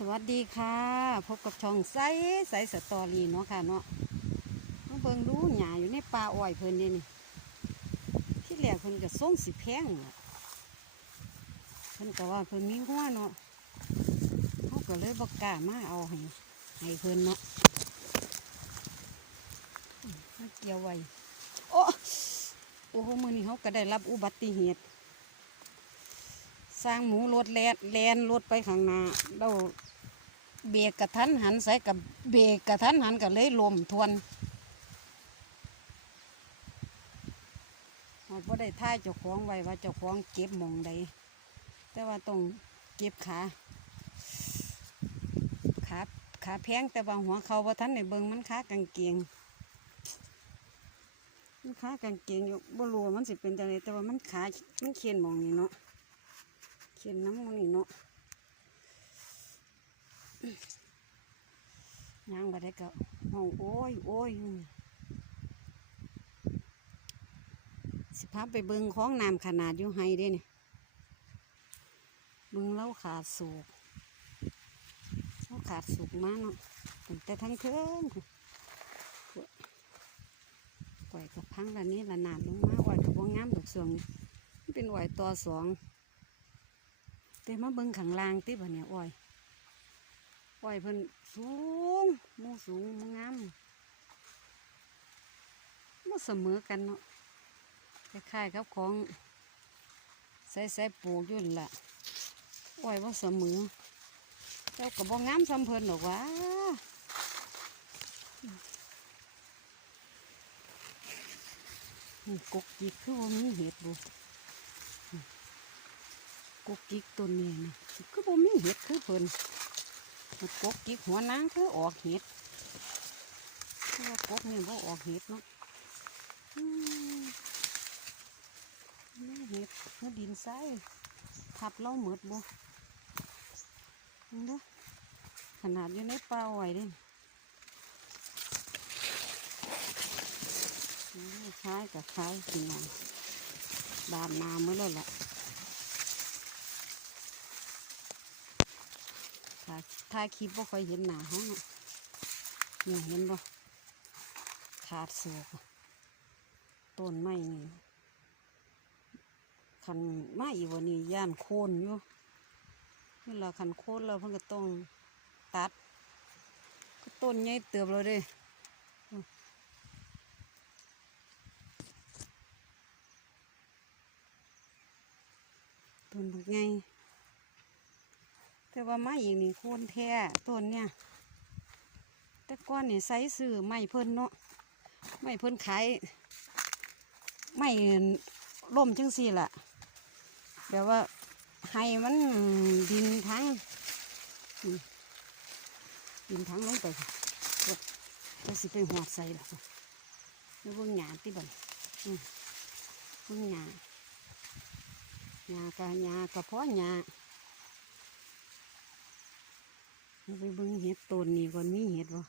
สวัสดีค่ะ พบกับช่องไซไซสตอรี่เนาะค่ะเนาะมาเบิ่งดูหญ้าอยู่ในป่าอ้อยเพิ่นนี่นี่ที่แรกเพิ่นก็ส่งสิแพงเพิ่นก็ว่าเพิ่นมีหัวเนาะเขาก็เลยบอกกล้ามาเอาให้ให้เพิ่นเนาะมาเกี่ยวไว้โอ้โอ้โหมือนี้เขาก็ได้รับอุบัติเหตุ สร้างหมูรถแลนแลนรถไปข้างหน้าเราเบรกกระทันหันใส่กับเบรกกระทันหันก็เลยลมทวนเราไ่ได้ท่ายเจ้าของไว้ว่าเจ้าของเก็บมองใดแต่ว่าต้องเก็บขาขาขาแพงแต่ว่าหัวเขาว่าทันในเบิงมันขากางเกงมันขากางเกงอยู่บ่รู้ว่ามันสิเป็นจังไดแต่ว่ามันขามันเขียนมองนี่เนาะ เขียนน้ำมันนี่เนาะย่างไปได้ก็ห้องโอ้ยโอ้ยสิพาไปเบิงของน้ำขนาดอยู่ไฮเด้นี่เบิงเล่าขาดสูกเล่าขาดสูกมากเนาะแต่ทั้งเทิงปล่อยกับพังละนี้ละนาดลงมาไหวกับวงงามดอกสวงนี่มันเป็นไหวต่อสอง แต่มาเบิ่งข้างลางติบ่เนี่ยอ้อยอ้อยเพิ่นสูงมูสูงมูงามมันเสมอกันเนาะคล้ายๆกับของใส่ใส่ปลูกยู่นล่ะอ้อยว่าเสมอเจ้าก็บ่งามซ้ำเพิ่นหรอกวะนี่กกจิกคือว่ามีเห็ดบุ กกกิกตัวนี้นี่คือบ่มีเห็ดคือเพิ่นมันกกกิกหัวนางคือออกเห็ดคือว่ากกนี่บ่ออกเห็ดเนาะนี่เห็ดเมื่อดินทรายทับเล่าหมดบ่เด้อขนาดอยู่ในป่าไว้เด้คล้ายกับคล้ายกินน้ำบานนาเมื่อแล้วล่ะ ถ้าถ้าคลิปบ่ค่อยเห็นหน้าห้องเนี่ยเห็นบ่ขาดเสือกต้นไม้นี่คันไมาอีกวันนี้ย่านโคนอยู่เวลาคันโคนแล้วเพิ่นก็ต้องตัด ก็ต้นใหญ่เติบเลยเด้ต้นบักใหญ่ แต่ว่าไม้อีกนี่โคนแท้ต้นเนี่ย แต่ก้อนนี่ใส่ซื้อไม้เพิ่นเนาะไม้เพิ่นขายไม้ล่มจังสี่ล่ะแบบว่าให้มันดินทั้งดินทั้งลงไปว่าจะสิไปหอดใส่ล่ะแล้วเบิ่งหยาที่บ่นเบิ่งหยาหยากะหยากะเพาะหยา เรา ไปเบิ้งเห็ดต้นนี่ก่อนมีเห็ดบ่